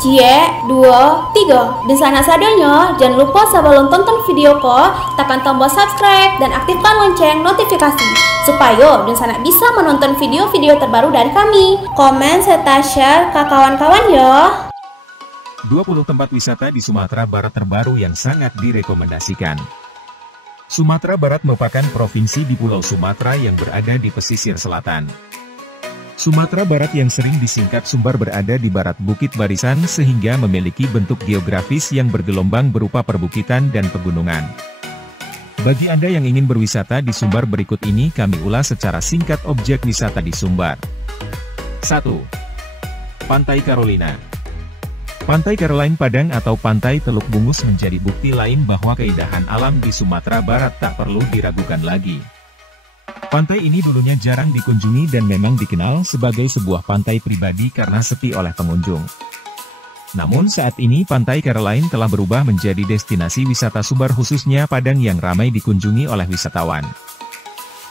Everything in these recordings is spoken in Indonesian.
Cie, 2, 3. Dan sana sadonya, jangan lupa sebelum tonton video ko, tekan tombol subscribe dan aktifkan lonceng notifikasi supaya dan sana bisa menonton video-video terbaru dari kami. Komen serta share ke kawan-kawan ya. 20 tempat wisata di Sumatera Barat terbaru yang sangat direkomendasikan. Sumatera Barat merupakan provinsi di Pulau Sumatera yang berada di pesisir selatan. Sumatera Barat yang sering disingkat Sumbar berada di barat Bukit Barisan sehingga memiliki bentuk geografis yang bergelombang berupa perbukitan dan pegunungan. Bagi Anda yang ingin berwisata di Sumbar berikut ini kami ulas secara singkat objek wisata di Sumbar. 1. Pantai Carolina. Pantai Caroline Padang atau Pantai Teluk Bungus menjadi bukti lain bahwa keindahan alam di Sumatera Barat tak perlu diragukan lagi. Pantai ini dulunya jarang dikunjungi dan memang dikenal sebagai sebuah pantai pribadi karena sepi oleh pengunjung. Namun saat ini Pantai Caroline telah berubah menjadi destinasi wisata Sumbar khususnya Padang yang ramai dikunjungi oleh wisatawan.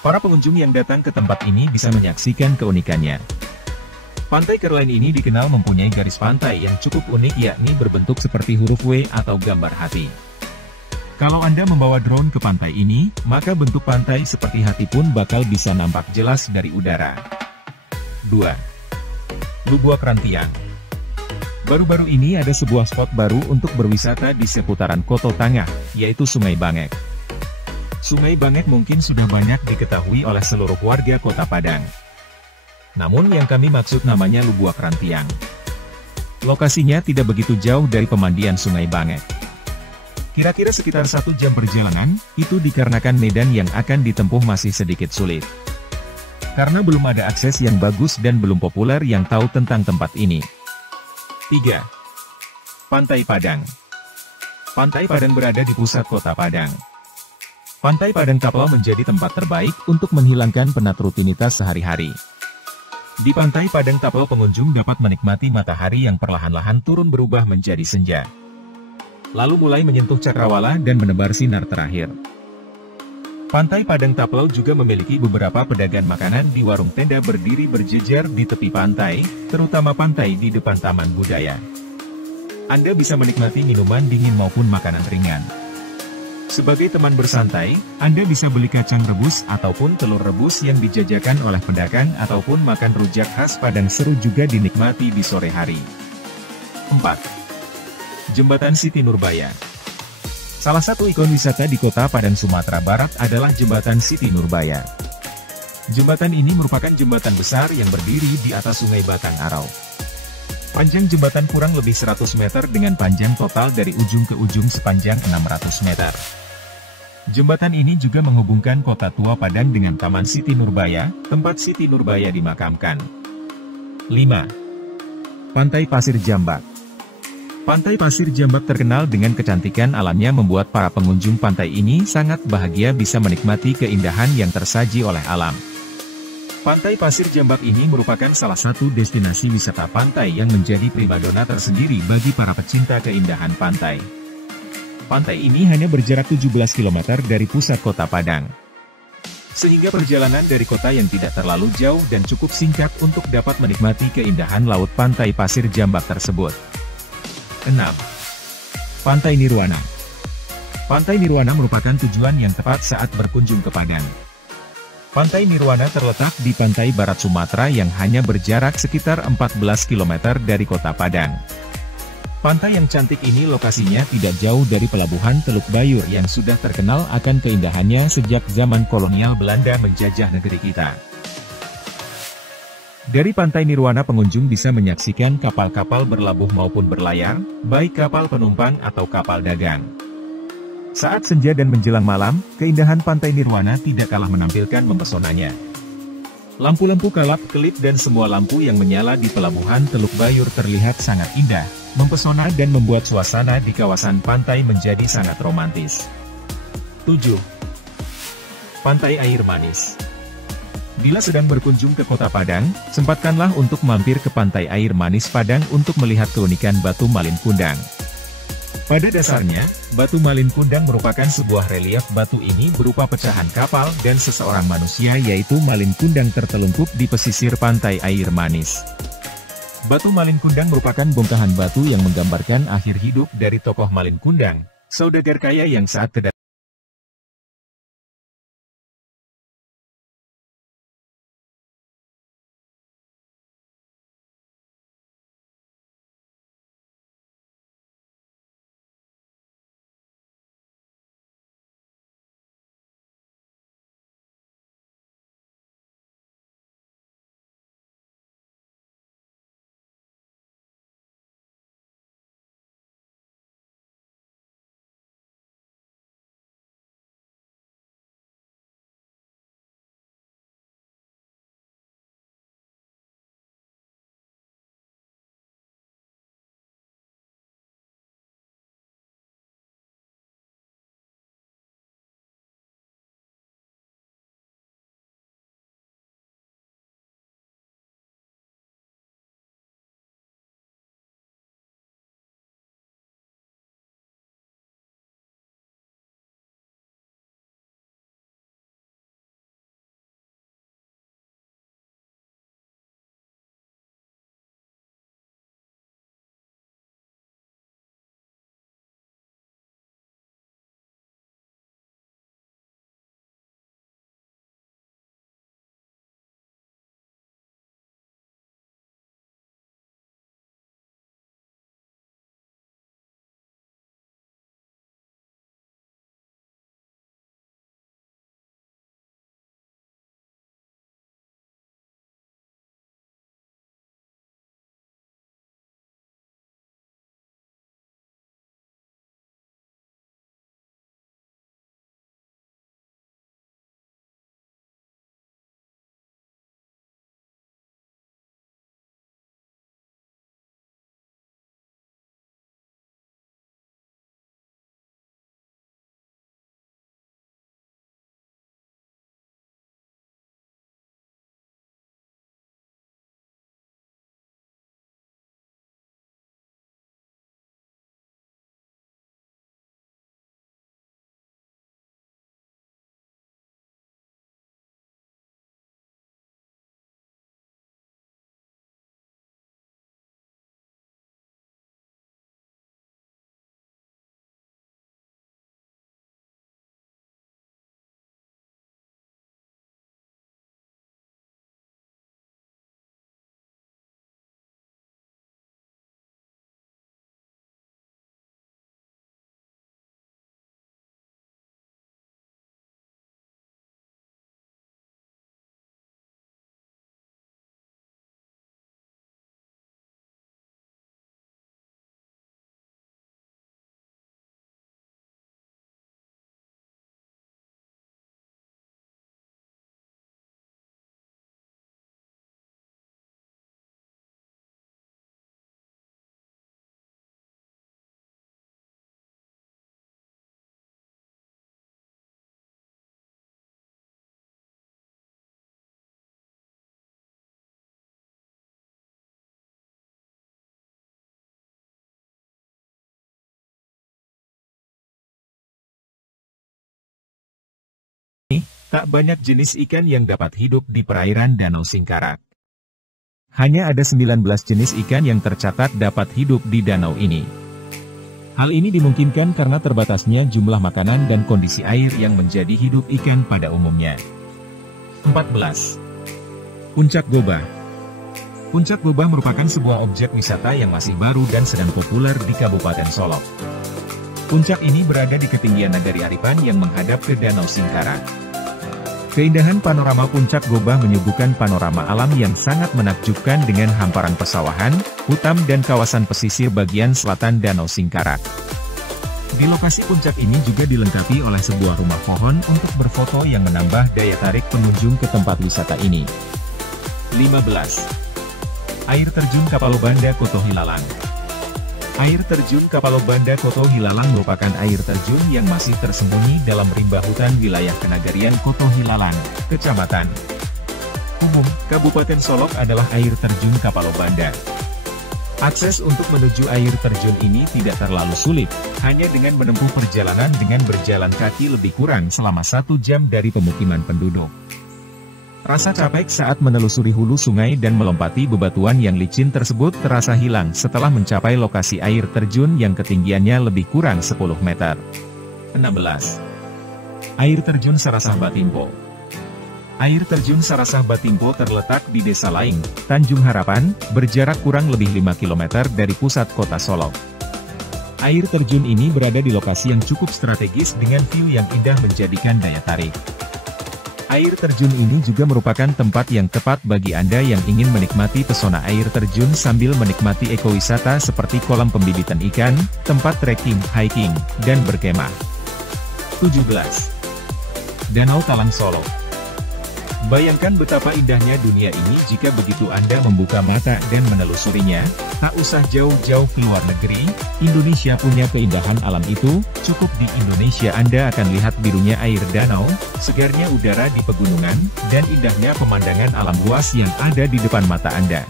Para pengunjung yang datang ke tempat ini bisa menyaksikan keunikannya. Pantai Caroline ini dikenal mempunyai garis pantai yang cukup unik yakni berbentuk seperti huruf W atau gambar hati. Kalau Anda membawa drone ke pantai ini, maka bentuk pantai seperti hati pun bakal bisa nampak jelas dari udara. 2. Lubuak Rantiang. Baru-baru ini ada sebuah spot baru untuk berwisata di seputaran Koto Tangah, yaitu Sungai Bangek. Sungai Bangek mungkin sudah banyak diketahui oleh seluruh warga Kota Padang. Namun yang kami maksud namanya Lubuak Rantiang. Lokasinya tidak begitu jauh dari pemandian Sungai Bangek. Kira-kira sekitar 1 jam perjalanan, itu dikarenakan medan yang akan ditempuh masih sedikit sulit. Karena belum ada akses yang bagus dan belum populer yang tahu tentang tempat ini. 3. Pantai Padang. Pantai Padang berada di pusat Kota Padang. Pantai Padang Taplau menjadi tempat terbaik untuk menghilangkan penat rutinitas sehari-hari. Di Pantai Padang Taplau pengunjung dapat menikmati matahari yang perlahan-lahan turun berubah menjadi senja. Lalu mulai menyentuh cakrawala dan menebar sinar terakhir. Pantai Padang Taplau juga memiliki beberapa pedagang makanan di warung tenda berdiri berjejer di tepi pantai, terutama pantai di depan Taman Budaya. Anda bisa menikmati minuman dingin maupun makanan ringan. Sebagai teman bersantai, Anda bisa beli kacang rebus ataupun telur rebus yang dijajakan oleh pedagang ataupun makan rujak khas Padang seru juga dinikmati di sore hari. 4. Jembatan Siti Nurbaya. Salah satu ikon wisata di Kota Padang Sumatera Barat adalah Jembatan Siti Nurbaya. Jembatan ini merupakan jembatan besar yang berdiri di atas Sungai Batang Arau. Panjang jembatan kurang lebih 100 meter dengan panjang total dari ujung ke ujung sepanjang 600 meter. Jembatan ini juga menghubungkan Kota Tua Padang dengan Taman Siti Nurbaya, tempat Siti Nurbaya dimakamkan. 5. Pantai Pasir Jambak. Pantai Pasir Jambak terkenal dengan kecantikan alamnya membuat para pengunjung pantai ini sangat bahagia bisa menikmati keindahan yang tersaji oleh alam. Pantai Pasir Jambak ini merupakan salah satu destinasi wisata pantai yang menjadi primadona tersendiri bagi para pecinta keindahan pantai. Pantai ini hanya berjarak 17 km dari pusat Kota Padang. Sehingga perjalanan dari kota yang tidak terlalu jauh dan cukup singkat untuk dapat menikmati keindahan laut Pantai Pasir Jambak tersebut. 6. Pantai Nirwana. Pantai Nirwana merupakan tujuan yang tepat saat berkunjung ke Padang. Pantai Nirwana terletak di pantai barat Sumatera yang hanya berjarak sekitar 14 km dari Kota Padang. Pantai yang cantik ini lokasinya tidak jauh dari pelabuhan Teluk Bayur yang sudah terkenal akan keindahannya sejak zaman kolonial Belanda menjajah negeri kita. Dari Pantai Nirwana pengunjung bisa menyaksikan kapal-kapal berlabuh maupun berlayar, baik kapal penumpang atau kapal dagang. Saat senja dan menjelang malam, keindahan Pantai Nirwana tidak kalah menampilkan mempesonanya. Lampu-lampu kelap-kelip dan semua lampu yang menyala di pelabuhan Teluk Bayur terlihat sangat indah, mempesona dan membuat suasana di kawasan pantai menjadi sangat romantis. 7. Pantai Air Manis. Bila sedang berkunjung ke Kota Padang, sempatkanlah untuk mampir ke Pantai Air Manis Padang untuk melihat keunikan Batu Malin Kundang. Pada dasarnya, Batu Malin Kundang merupakan sebuah relief batu ini berupa pecahan kapal dan seseorang manusia yaitu Malin Kundang tertelungkup di pesisir Pantai Air Manis. Batu Malin Kundang merupakan bongkahan batu yang menggambarkan akhir hidup dari tokoh Malin Kundang, saudagar kaya yang saat kedatangan tak banyak jenis ikan yang dapat hidup di perairan Danau Singkarak. Hanya ada 19 jenis ikan yang tercatat dapat hidup di danau ini. Hal ini dimungkinkan karena terbatasnya jumlah makanan dan kondisi air yang menjadi hidup ikan pada umumnya. 14. Puncak Gobah. Puncak Gobah merupakan sebuah objek wisata yang masih baru dan sedang populer di Kabupaten Solok. Puncak ini berada di ketinggian Nagari Aripan yang menghadap ke Danau Singkarak. Keindahan panorama Puncak Gobah menyuguhkan panorama alam yang sangat menakjubkan dengan hamparan pesawahan, hutan dan kawasan pesisir bagian selatan Danau Singkarak. Di lokasi puncak ini juga dilengkapi oleh sebuah rumah pohon untuk berfoto yang menambah daya tarik pengunjung ke tempat wisata ini. 15. Air Terjun Kapalobanda Koto Hilalang. Air Terjun Kapalobanda Koto Hilalang merupakan air terjun yang masih tersembunyi dalam rimba hutan wilayah Kenagarian Koto Hilalang, Kecamatan Umum, Kabupaten Solok adalah air terjun Kapalobanda. Akses untuk menuju air terjun ini tidak terlalu sulit, hanya dengan menempuh perjalanan dengan berjalan kaki lebih kurang selama 1 jam dari pemukiman penduduk. Rasa capek saat menelusuri hulu sungai dan melompati bebatuan yang licin tersebut terasa hilang setelah mencapai lokasi air terjun yang ketinggiannya lebih kurang 10 meter. 16. Air terjun Sarasah Batimpo. Air terjun Sarasah Batimpo terletak di Desa Laing, Tanjung Harapan, berjarak kurang lebih 5 km dari pusat kota Solo. Air terjun ini berada di lokasi yang cukup strategis dengan view yang indah menjadikan daya tarik. Air terjun ini juga merupakan tempat yang tepat bagi Anda yang ingin menikmati pesona air terjun sambil menikmati ekowisata seperti kolam pembibitan ikan, tempat trekking, hiking, dan berkemah. 17. Danau Talang Solo. Bayangkan betapa indahnya dunia ini jika begitu Anda membuka mata dan menelusurinya. Tak usah jauh-jauh ke luar negeri, Indonesia punya keindahan alam itu. Cukup di Indonesia Anda akan lihat birunya air danau, segarnya udara di pegunungan, dan indahnya pemandangan alam luas yang ada di depan mata Anda.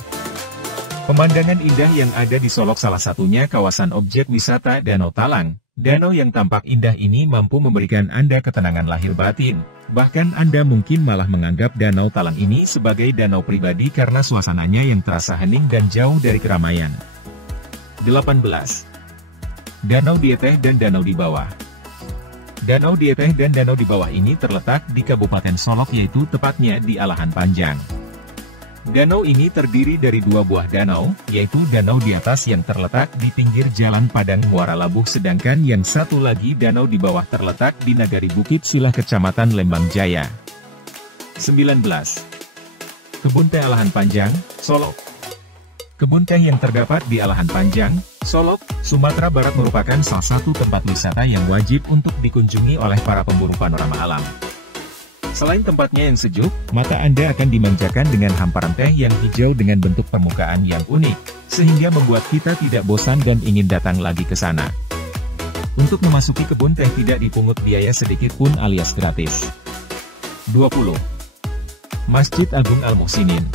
Pemandangan indah yang ada di Solok salah satunya kawasan objek wisata Danau Talang. Danau yang tampak indah ini mampu memberikan Anda ketenangan lahir batin. Bahkan Anda mungkin malah menganggap Danau Talang ini sebagai danau pribadi karena suasananya yang terasa hening dan jauh dari keramaian. 18. Danau Dieteh dan Danau di Bawah. Danau Dieteh dan Danau di Bawah ini terletak di Kabupaten Solok, yaitu tepatnya di Alahan Panjang. Danau ini terdiri dari dua buah danau, yaitu danau di atas yang terletak di pinggir Jalan Padang Muara Labuh, sedangkan yang satu lagi danau di bawah terletak di Nagari Bukit Silah, Kecamatan Lembang Jaya. 19. Kebun Teh Alahan Panjang, Solok. Kebun teh yang terdapat di Alahan Panjang, Solok, Sumatera Barat merupakan salah satu tempat wisata yang wajib untuk dikunjungi oleh para pemburu panorama alam. Selain tempatnya yang sejuk, mata Anda akan dimanjakan dengan hamparan teh yang hijau dengan bentuk permukaan yang unik, sehingga membuat kita tidak bosan dan ingin datang lagi ke sana. Untuk memasuki kebun teh tidak dipungut biaya sedikit pun alias gratis. 20. Masjid Agung Al-Muhsinin.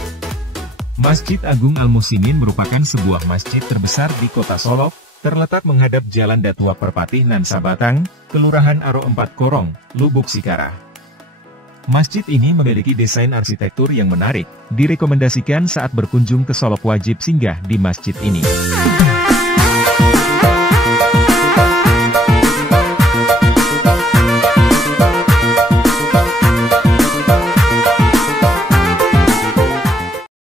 Masjid Agung Al-Muhsinin merupakan sebuah masjid terbesar di kota Solok, terletak menghadap Jalan Datua Perpatih Nan Sabatang, Kelurahan Aro 4 Korong, Lubuk Sikarah. Masjid ini memiliki desain arsitektur yang menarik, direkomendasikan saat berkunjung ke Solok wajib singgah di masjid ini.